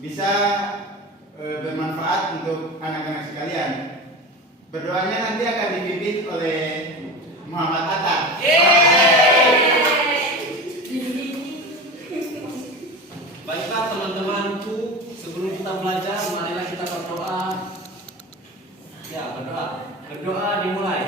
bisa bermanfaat untuk anak-anak sekalian. Berdoanya nanti akan dipimpin oleh Muhammad Atta. Baiklah teman-temanku, sebelum kita belajar, marilah kita berdoa. Ya, berdoa. Berdoa dimulai.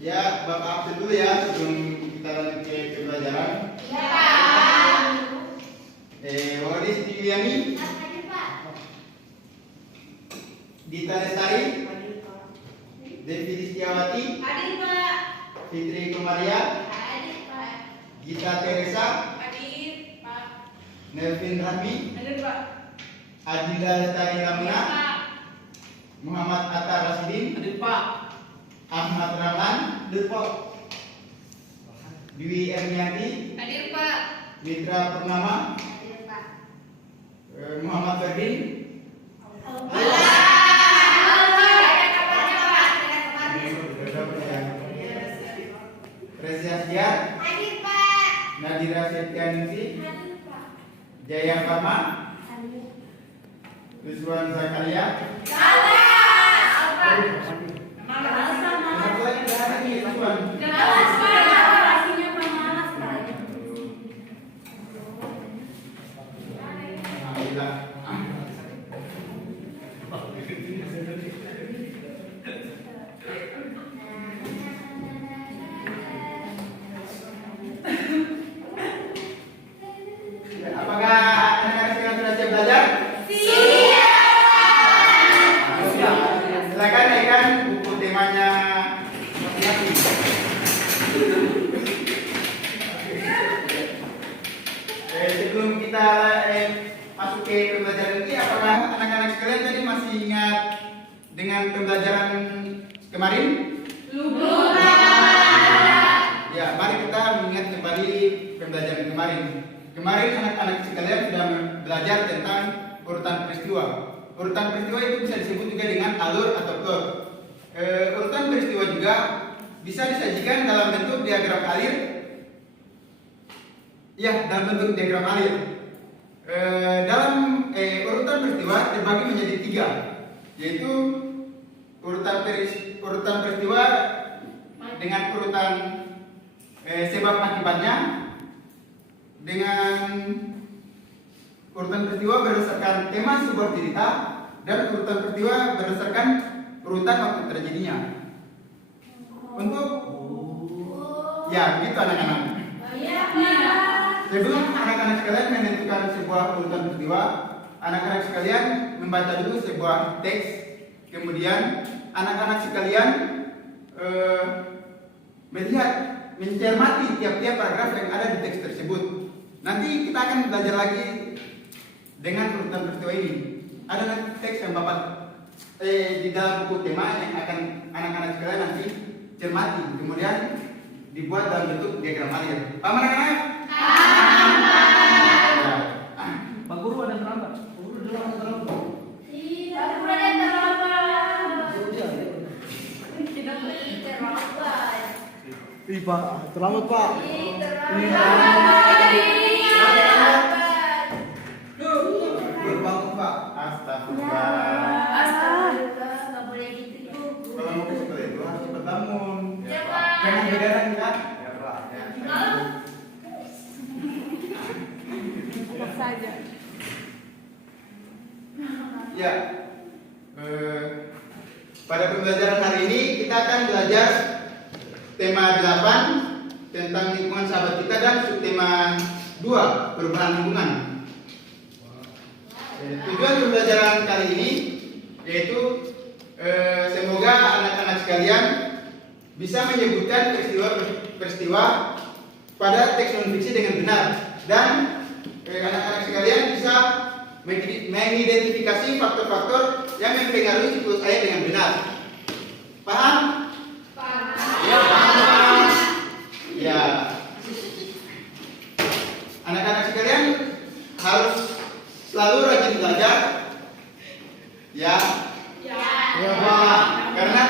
Ya, Bapak absen dulu ya sebelum kita lanjut ke pembelajaran. Wadis Diwiani, Dita Lestari, Devi Listiawati, Fitri Kumaria, Gita Teresa, Nelvin Rahmi, Adila Lestari Lamuna, Muhammad Atta Rasidin, Hadir Pak. Ahmad Rahman, Dwi Erniati, Mitra Purnama, Muhammad Ferdin, Reza Siar, Nadira Septianingsi, Jaya Farma, Rizwan Zakaria. Apakah anak-anak sekarang sudah siap belajar? Silakan naikkan buku temanya masing-masing. Sebelum kita masuk ke pembelajaran ini, apakah anak-anak sekalian tadi masih ingat dengan pembelajaran kemarin? Ya, mari kita mengingat kembali pembelajaran kemarin. Kemarin anak-anak sekalian sudah belajar tentang urutan peristiwa. Urutan peristiwa itu bisa disebut juga dengan alur atau plot. Urutan peristiwa juga bisa disajikan dalam bentuk diagram alir. Ya, dalam bentuk diagram alir. Dalam urutan peristiwa terbagi menjadi 3, yaitu urutan peristiwa dengan urutan sebab akibatnya, dengan urutan peristiwa berdasarkan tema sebuah cerita, dan urutan peristiwa berdasarkan urutan waktu terjadinya. Untuk ya begitu anak-anak. Sebelum anak-anak sekalian menentukan sebuah urutan peristiwa, anak-anak sekalian membaca dulu sebuah teks, kemudian anak-anak sekalian melihat, mencermati tiap-tiap paragraf yang ada di teks tersebut. Nanti kita akan belajar lagi dengan urutan peristiwa ini. Ada teks yang Bapak di dalam buku tema yang akan anak-anak sekalian nanti cermati, kemudian dibuat dalam bentuk diagram alir. Paham anak-anak? Pak Guru ada yang terlambat. Pak Guru ada terlambat. Ih Pak, terlambat Pak. Berbangun Pak. Astagfirullah. Nggak boleh gitu. Kalau mau ke sekolah itu harus cepat bangun. Ya, Pak. Jangan begadang kan? Ya Pak. Saja. Ya. Pada pembelajaran hari ini kita akan belajar tema 8 tentang lingkungan sahabat kita dan subtema 2 perubahan lingkungan. Tujuan pembelajaran kali ini yaitu semoga anak-anak sekalian bisa menyebutkan peristiwa pada teks non-fiksi dengan benar, dan anak-anak sekalian bisa mengidentifikasi faktor-faktor yang mempengaruhi siklus air dengan benar.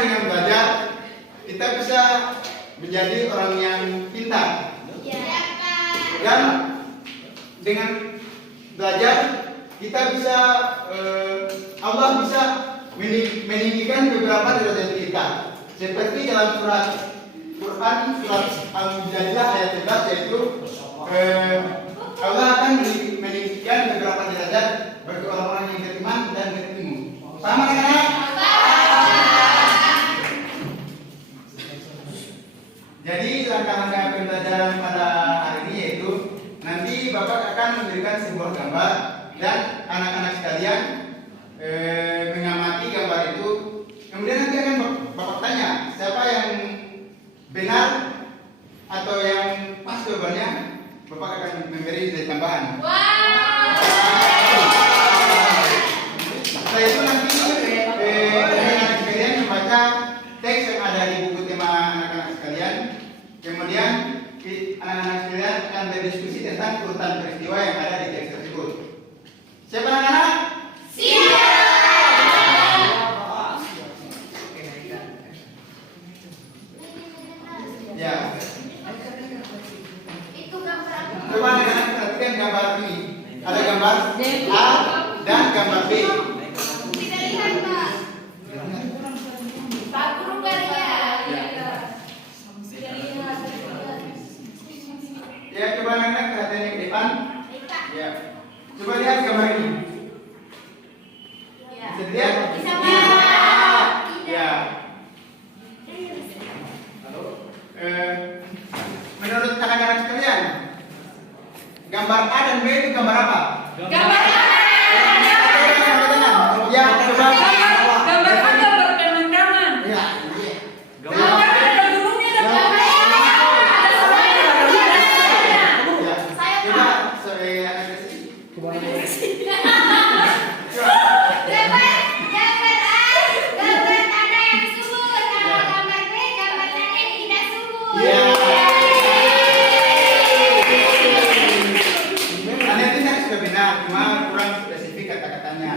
dengan belajar kita bisa menjadi orang yang pintar. Iya, Pak. Dan dengan belajar kita bisa Allah bisa meninggikan beberapa derajat kita. Seperti dalam surat Quran surat Al-Mujadilah ayat 11 yaitu Allah akan meninggikan beberapa derajat bagi orang-orang yang beriman dan berilmu. Sama kan? Jadi langkah-langkah pembelajaran pada hari ini yaitu nanti Bapak akan memberikan sebuah gambar dan anak-anak sekalian mengamati gambar itu. Kemudian nanti akan Bapak tanya siapa yang benar atau yang pas jawabannya, Bapak akan memberi nilai tambahan. Setelah itu nanti anak-anak sekalian membaca teks yang ada di buku tema anak-anak sekalian. Kemudian anak-anak sekalian akan berdiskusi tentang urutan peristiwa yang ada di teks tersebut. Siapa anak-anak? Ya. Itu gambar apa? Coba anak-anak perhatikan gambar ini. Ada gambar A dan gambar B. Tidak lihat, Pak. Pak Guru nggak lihat. Tidak lihat. Ya, coba anak-anak perhatikan yang ke depan. Lihat. Ya. Coba lihat gambar ini. Ya. Bisa dilihat? Bisa, Pak. Ya. Menurut anak-anak sekalian, gambar A dan B itu gambar apa? Gambar apa? Ya, coba. Gambar A gambar kanan-kanan. Ya. Gambar A ada gunungnya, ada pohonnya, ada sawahnya, ada hujannya. Ya. Saya, Coba Pak. sebagai anak kecil. Gambar A, gambar tanah yang subur. Kalau gambar B, gambar tanah yang tidak subur. Ya. Anda itu kan sudah benar, cuma kurang spesifik kata-katanya.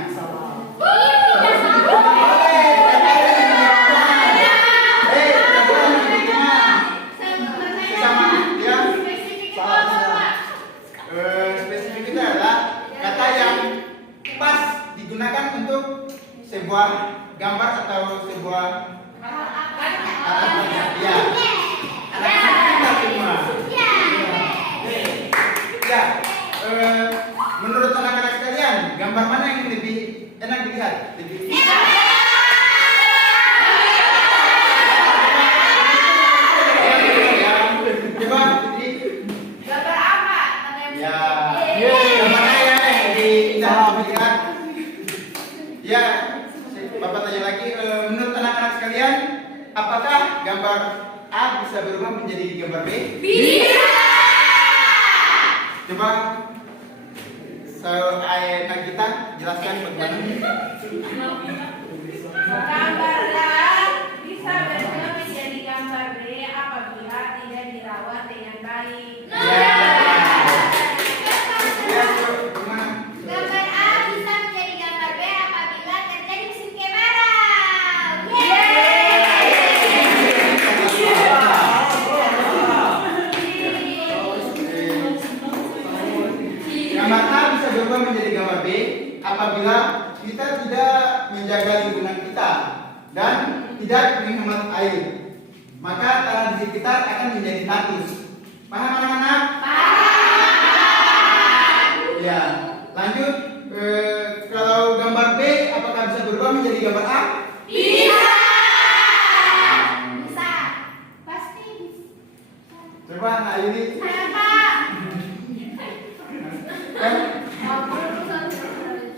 Spesifik itu adalah kata yang pas digunakan untuk sebuah gambar atau sebuah ya. Anak-anak pintar semua. Ya, menurut anak-anak sekalian, gambar mana yang lebih enak dilihat? Lebih coba, jadi Gambar apa? Kata yang ya, Yeay. gambar mana ya yang lebih indah dilihat? Ya, Bapak tanya lagi, menurut anak-anak sekalian, apakah gambar A bisa berubah menjadi gambar B? Bisa. Coba ayat kita jelaskan bagaimana. Gambar A bisa berubah menjadi gambar B apabila tidak dirawat dengan baik. Ya. Ya, gimana? Gambar A bisa menjadi gambar B apabila terjadi musim kemarau. Gambar A bisa berubah menjadi gambar B apabila kita tidak menjaga lingkungan kita dan tidak menghemat air. Maka tanah di sekitar akan menjadi tandus. Paham anak-anak? Ya. Lanjut. Kalau gambar B apakah bisa berubah menjadi gambar A? Bisa. Bisa. Pasti bisa. Coba Nak Yuni. Saya, Pak. Kan?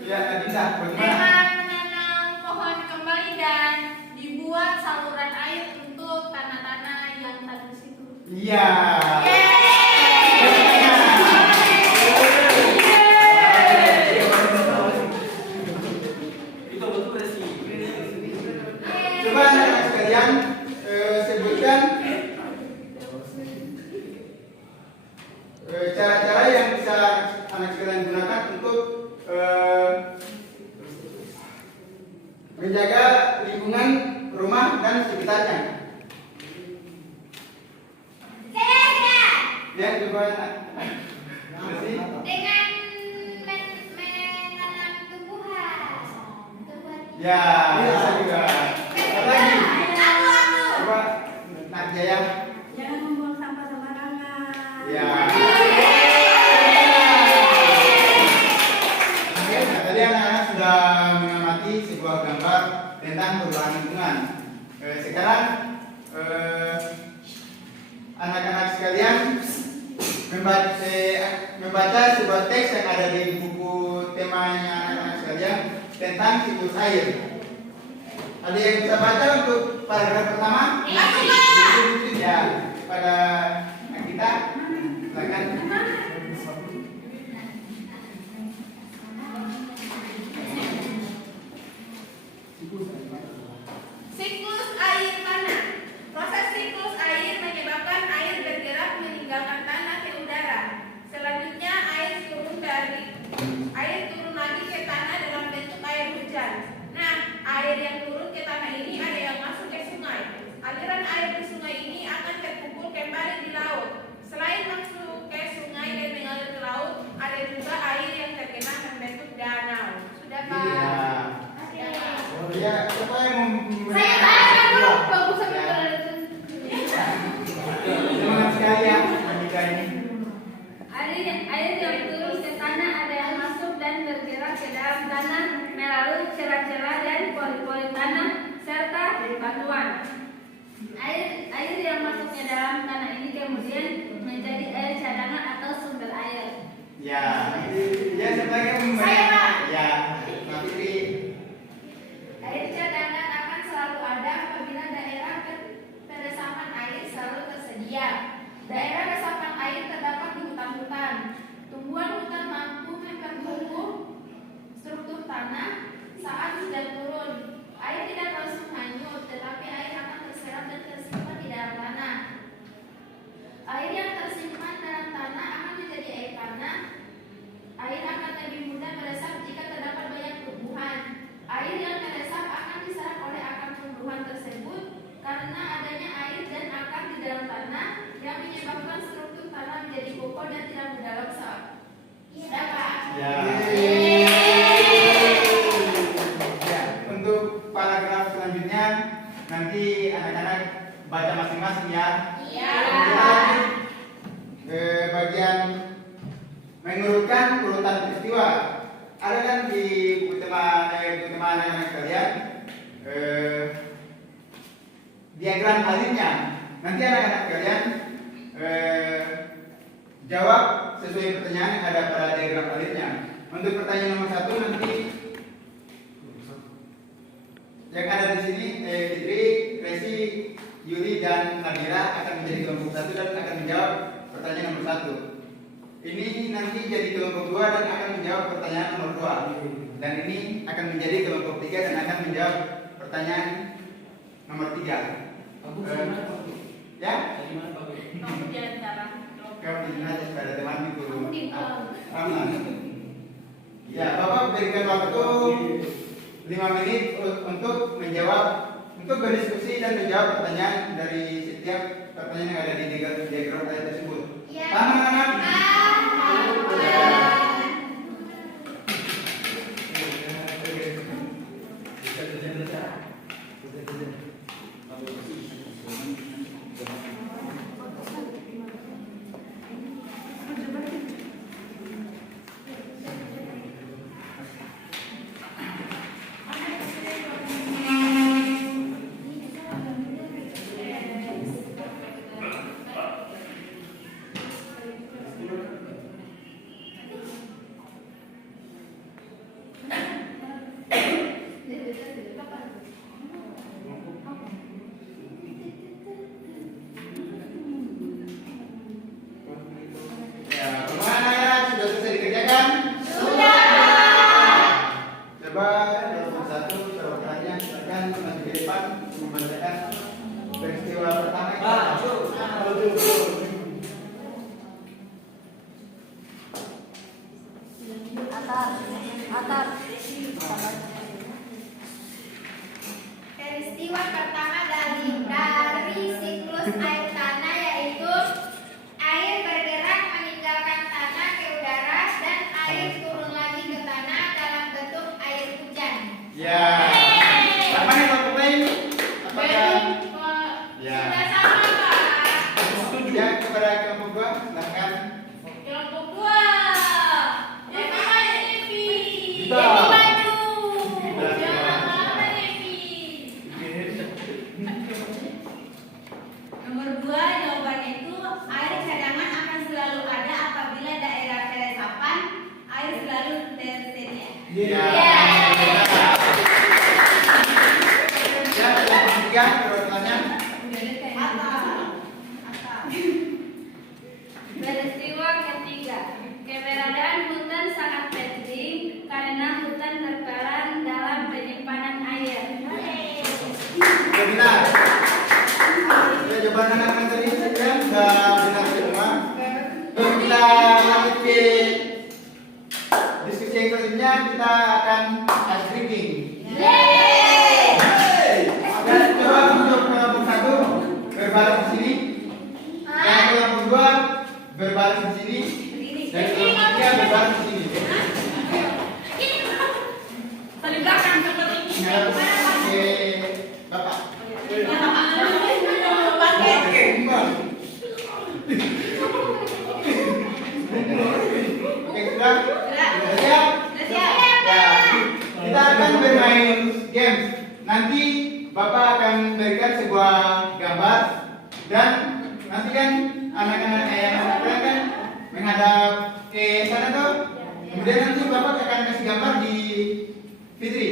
Ya, Dinda, bagaimana? Memang menanam pohon kembali dan dibuat saluran air untuk tanah-tanah yang tandus itu. Iya. Itu betul sih. Coba anak-anak sekalian sebutkan cara-cara yang bisa anak sekalian gunakan untuk menjaga lingkungan rumah dan sekitarnya. Ya, coba. Masih? Dengan menanam tumbuhan. Ya, bisa juga. Apa lagi? Coba, Nak Jaya. Jangan membuang sampah sembarangan. Ya. Nah, tadi anak-anak sudah mengamati sebuah gambar tentang perubahan lingkungan. Sekarang anak-anak sekalian membaca sebuah teks yang ada di buku temanya anak-anak sekalian tentang siklus air. Ada yang bisa baca untuk paragraf pertama? Ya, pada kita silakan. Siklus air tanah. Proses siklus air menyebabkan air bergerak meninggalkan tanah ke udara. Selanjutnya air turun lagi ke tanah dalam bentuk air hujan. Nah, air yang turun ke tanah ini ada yang masuk ke sungai. Aliran air di sungai ini akan terkumpul kembali di laut. Selain masuk ke sungai dan mengalir ke laut, ada juga air yang terkena membentuk danau. Sudah Pak? Ya, siapa yang mau? Saya tahu, bagus sampai Ya. berada. Semangat sekali ya, Monika ini. Air yang turun ke tanah ada yang masuk dan bergerak ke dalam tanah melalui celah-celah dan pori-pori tanah serta batuan. Air yang masuk ke dalam tanah ini kemudian menjadi air cadangan atau sumber air. Ya, ya sebagai Saya, Pak. Ya, Mbak Fitri. Air cadangan akan selalu ada apabila daerah peresapan air selalu tersedia. Daerah resapan air terdapat di hutan-hutan. Tumbuhan hutan mampu memperkuat struktur tanah saat hujan turun. Air tidak langsung hanyut, tetapi air akan terserap dan tersimpan di dalam tanah. Air yang tersimpan dalam tanah akan menjadi air tanah. Air akan lebih mudah meresap jika terdapat banyak tumbuhan. Air yang meresap akan diserap oleh akar tumbuhan tersebut karena adanya air dan akar di dalam tanah yang menyebabkan struktur tanah menjadi kokoh dan tidak mudah rusak. Sudah Pak? Ya. Ya, untuk paragraf selanjutnya nanti anak-anak baca masing-masing ya. Iya. Kita lanjut ke bagian mengurutkan urutan peristiwa. Ada kan di buku tema anak-anak sekalian diagram alirnya. Nanti anak-anak sekalian jawab sesuai pertanyaan yang ada pada diagram alirnya. Untuk pertanyaan nomor 1 nanti yang ada di sini Fitri, Resi, Yuli dan Nabila akan menjadi kelompok 1 dan akan menjawab pertanyaan nomor 1. Ini nanti jadi kelompok 2 dan akan menjawab pertanyaan nomor 2. Dan ini akan menjadi kelompok 3 dan akan menjawab pertanyaan nomor 3. Ya? Kamu di antara. Kamu di aja pada teman itu. Kamu di bawah. Aman. Ya, Bapak berikan waktu 5 menit untuk menjawab, untuk berdiskusi dan menjawab pertanyaan dari setiap pertanyaan yang ada di diagram tersebut. Ya. Paham anak-anak? siklus air tanah yaitu air bergerak meninggalkan tanah ke udara dan air turun lagi ke tanah dalam bentuk air hujan. Ya. Apa nih kelompok lain? Apakah ya? Sudah sama, Pak. Ya, kepada kelompok gua silakan. Kelompok 2. Devi Devi. Kita. Devi maju. Kita. Jangan lama, Devi. Nomor 2 jawabannya itu air cadangan akan selalu ada apabila daerah resapan air selalu tersedia. Ya. Ya. Ya, kelompok 3 perwakilannya. Peristiwa ketiga, keberadaan hutan sangat penting karena hutan berperan dalam penyimpanan air. Ya, benar. Ya, jawaban anak-anak tadi sekian sudah benar semua. Kita lanjut ke diskusi yang selanjutnya, kita akan ice drinking. Dan coba untuk kelompok 1 berbaris di sini, dan kelompok 2 berbaris di sini, dan kelompok 3 berbaris di sini. Paling belakang seperti ini. Oke, Bapak. Oke, sudah? Sudah siap? Ya, kita akan bermain games. Nanti Bapak akan berikan sebuah gambar dan nanti kan anak-anak kan menghadap ke sana tuh. Kemudian nanti Bapak akan kasih gambar di Fitri.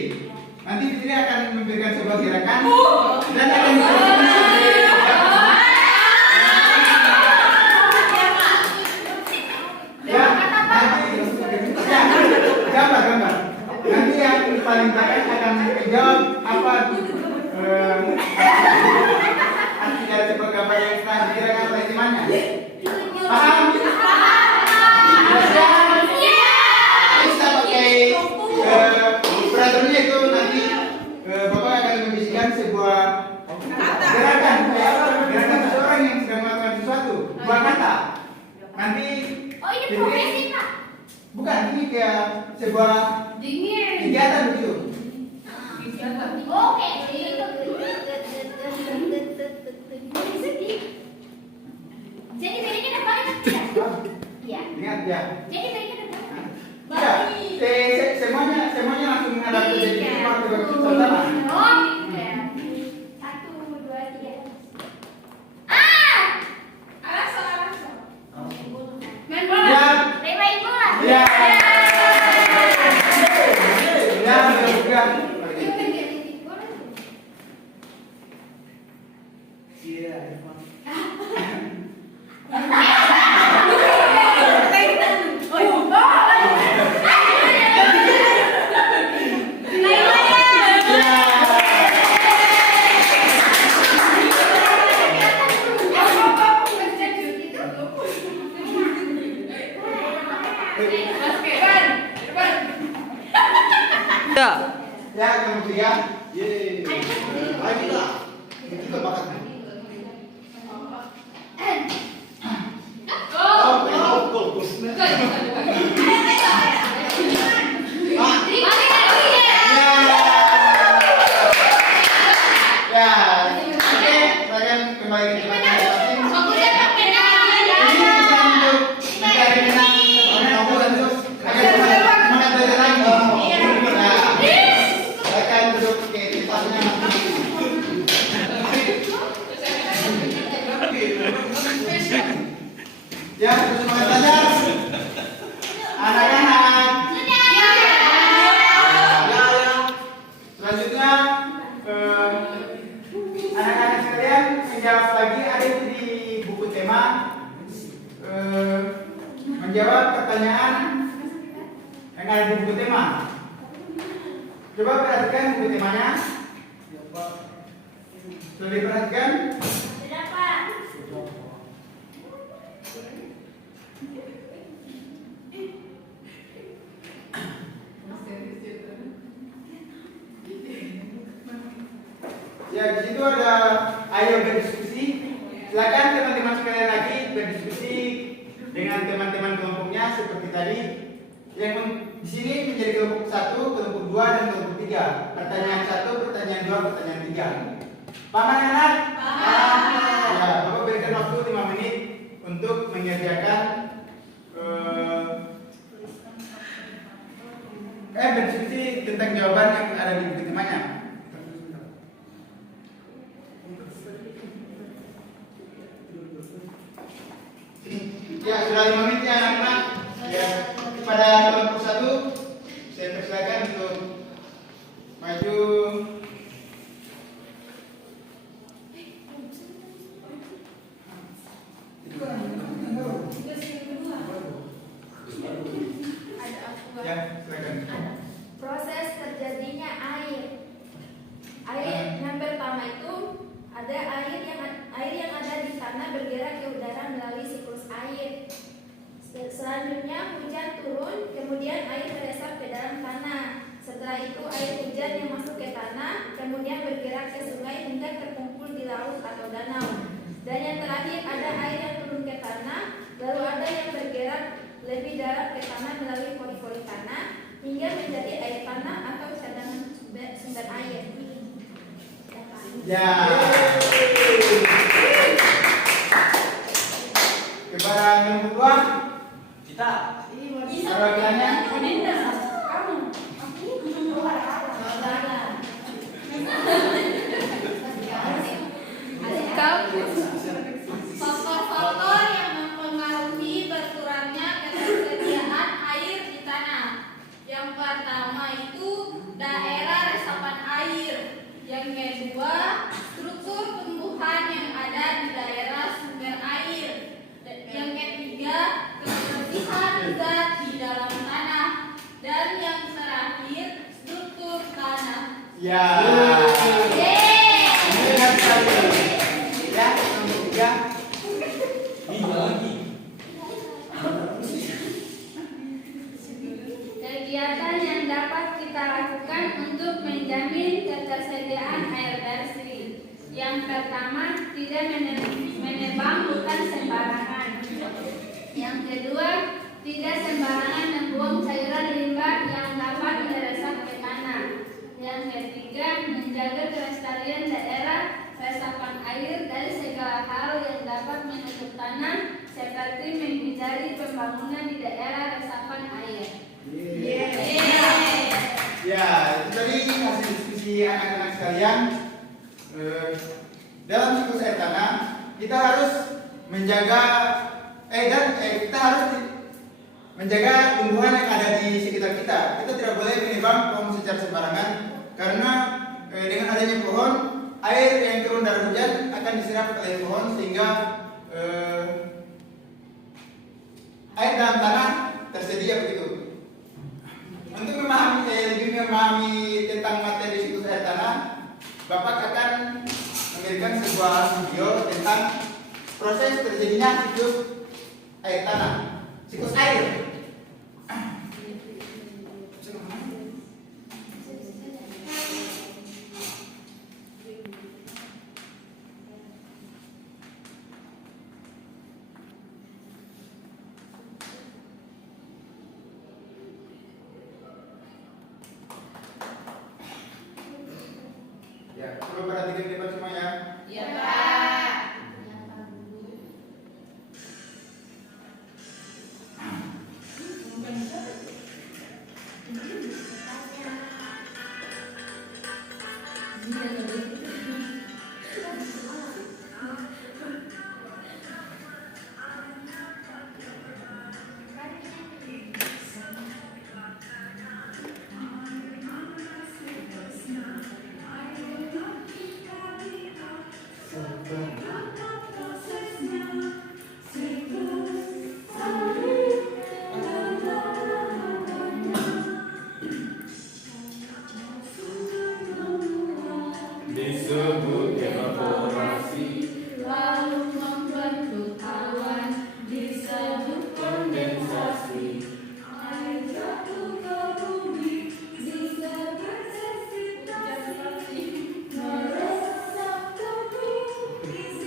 Nanti Fitri akan memberikan sebuah gerakan dan akan ya, gambar. Nanti yang paling belakang akan menjawab apa arti dari sebuah gambar yang telah dikirakan oleh temannya. Paham? Bisa pakai peraturannya itu nanti Bapak akan membisikkan sebuah gerakan gerakan seseorang yang sedang melakukan sesuatu, bukan kata. Nanti Oh, ini profesi, Pak. bukan, ini kayak sebuah Dingin. kegiatan begitu. Oke. Jadi bedanya ada banyak tidak? Iya. Ingat ya. Jadi bedanya ada banyak. Ya, semuanya langsung menghadap ke jadi Iya. cuma sama. Oh, iya. 1, 2, 3. Ah! Alasan. Main bola. Ya. Main bola. Ya. Ya, bukan. Iya. Ya. Ya, kemudian. Yeay. Lagi lah. Itu ke bakat. Gol. Ya, oke, saya akan kembali ke tempat masing-masing. Ini bisa untuk mencari menang nomor terus agar semangat belajar lagi. Nah, saya akan duduk ke tempatnya ya, terus semangat belajar. Anak-anak. Selanjutnya, anak-anak sekalian menjawab lagi ada di buku tema, menjawab pertanyaan yang ada di buku tema. Coba perhatikan buku temanya. Sudah diperhatikan? Sudah, Pak. Ya, di situ ada ayo berdiskusi. silakan teman-teman sekalian lagi berdiskusi dengan teman-teman kelompoknya seperti tadi. Yang di sini menjadi kelompok 1, kelompok 2, dan kelompok 3. Pertanyaan 1, pertanyaan 2, pertanyaan 3. Paham anak-anak? Paham. Ya, Bapak berikan waktu 5 menit untuk mengerjakan berdiskusi tentang jawaban yang ada di buku temannya. Ya, sudah 5 menit ya anak-anak. Ya, pada kelompok 1 saya persilakan untuk maju. Ya, silakan. Proses terjadinya air. Air yang pertama itu ada air yang ada di tanah bergerak ke udara melalui siklus air. Selanjutnya hujan turun, kemudian air meresap ke dalam tanah. Setelah itu air hujan yang masuk ke tanah, kemudian bergerak ke sungai hingga terkumpul di laut atau danau. Dan yang terakhir ada air yang turun ke tanah, lalu ada yang bergerak lebih dalam ke tanah melalui pori-pori tanah hingga menjadi air tanah atau cadangan sumber air. Ya. Kepada nomor 2, Cita. perwakilannya. Faktor-faktor yang mempengaruhi berkurangnya ketersediaan air di tanah. Yang pertama itu daerah resapan air. Yang kedua, struktur tumbuhan yang ada di daerah sumber air. Yang ketiga, kebersihan zat di dalam tanah. Dan yang terakhir, struktur tanah. Ya. Ingat sekali. Ya, nomor 3. Kegiatan yang dapat kita lakukan untuk menjamin ketersediaan air bersih. Yang pertama, tidak menebang hutan sembarangan. Yang kedua, tidak sembarangan membuang cairan limbah yang dapat meresap ke tanah. Yang ketiga, menjaga kelestarian daerah resapan air dari segala hal yang dapat menutup tanah, seperti menghindari pembangunan di daerah resapan air. Ya, itu tadi hasil diskusi anak-anak sekalian. Dalam siklus air tanah, kita harus menjaga kita harus menjaga tumbuhan yang ada di sekitar kita. Kita tidak boleh menebang pohon secara sembarangan karena dengan adanya pohon, air yang turun dari hujan akan diserap oleh pohon sehingga air dalam tanah tersedia begitu. Untuk lebih memahami tentang materi siklus air tanah, Bapak akan memberikan sebuah video tentang proses terjadinya siklus air tanah, siklus air. Ya, coba perhatikan depan semua ya. Ya, Pak. Disebut evaporasi, Lalu membentuk awan, disebut kondensasi. Air jatuh ke bumi, disebut presipitasi. Meresap ke bumi,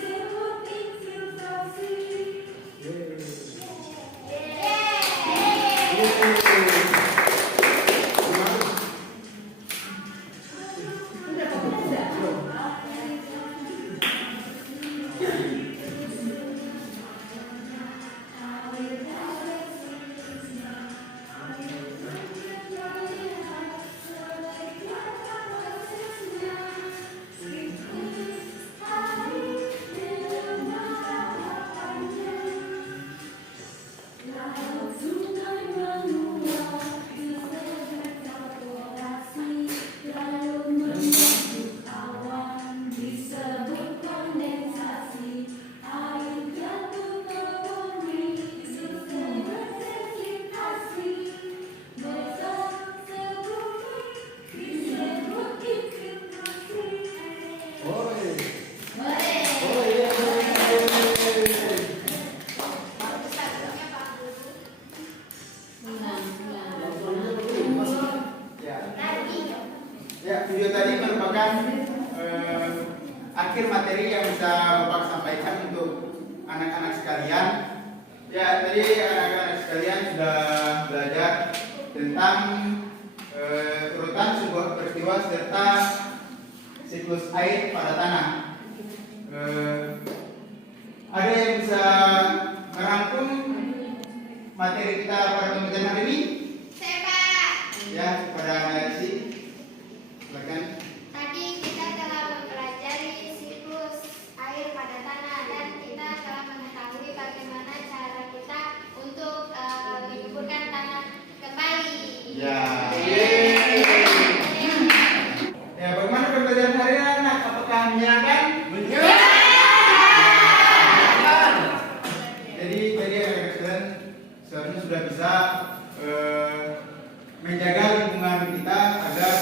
ini yang bisa Bapak sampaikan untuk anak-anak sekalian. Ya, tadi anak-anak sekalian sudah belajar tentang urutan sebuah peristiwa serta siklus air pada tanah. Ada yang bisa merangkum materi kita pada pembelajaran hari ini? Ya, kepada anak isi, silakan. Tadi kita telah mempelajari siklus air pada tanah dan kita telah mengetahui bagaimana cara kita untuk menyuburkan tanah kembali. Ya. Ya, bagaimana pembelajaran hari ini anak? Apakah menyenangkan? Jadi anak-anak sekalian seharusnya sudah bisa menjaga lingkungan kita agar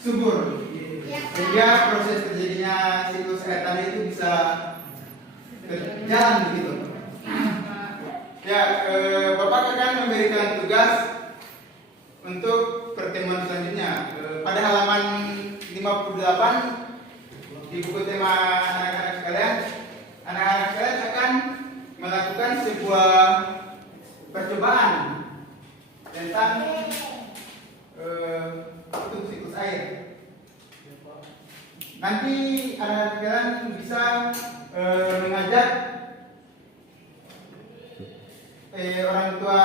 subur, sehingga proses terjadinya siklus air tanah itu bisa berjalan begitu. Ya, Bapak akan memberikan tugas untuk pertemuan selanjutnya. Pada halaman 58 di buku tema anak-anak sekalian, anak-anak sekalian akan melakukan sebuah percobaan tentang itu siklus air. Nanti anak-anak sekalian bisa mengajak orang tua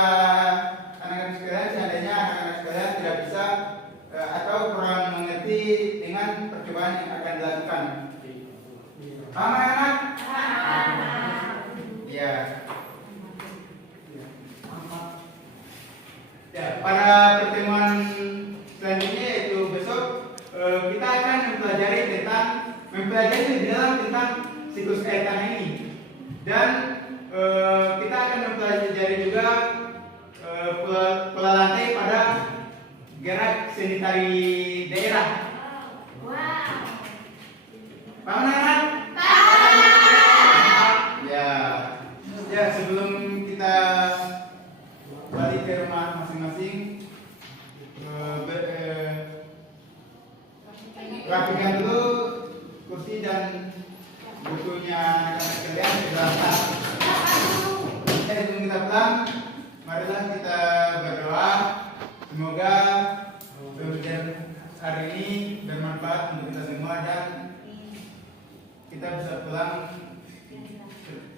anak-anak sekalian, seandainya anak-anak sekalian tidak bisa atau kurang mengerti dengan percobaan yang akan dilakukan. Paham anak-anak? Ya. Ya, pada pertemuan selanjutnya yaitu besok kita akan mempelajari lebih dalam tentang siklus air tanah ini, dan kita akan mempelajari juga pola lantai pada gerak seni tari daerah. Paham anak? Ya, sebelum kita balik ke rumah masing-masing, rapikan dulu kursi dan bukunya anak-anak sekalian di dalam tas. Sebelum kita pulang, marilah kita berdoa. Semoga pembelajaran hari ini bermanfaat untuk kita semua dan kita bisa pulang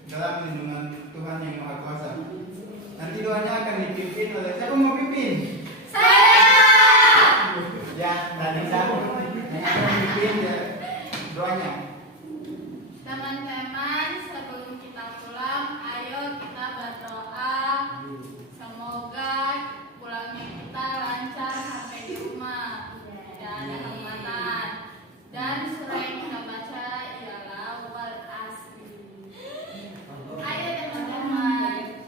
dalam lindungan Tuhan yang Maha Kuasa. Nanti doanya akan dipimpin oleh siapa mau pimpin? Ya, tadi saya yang akan pimpin ya, doanya. Teman-teman, sebelum kita pulang, ayo kita berdoa. Semoga pulangnya kita lancar sampai di rumah, tidak ada hambatan. Dan surah yang kita baca ialah wal asri. Ayo teman-teman.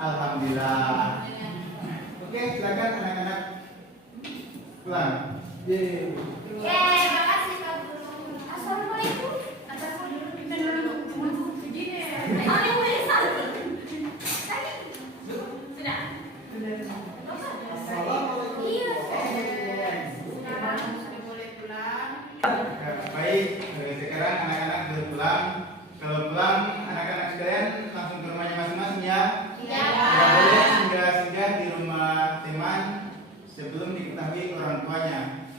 Alhamdulillah. Oke, silakan anak-anak pulang. Makasih Pak Guru. Assalamualaikum. Baik, sekarang anak-anak sudah pulang. Kalau pulang, anak-anak sekalian langsung ke rumahnya masing-masing ya. Tidak boleh singgah-singgah di rumah teman sebelum diketahui orang tuanya.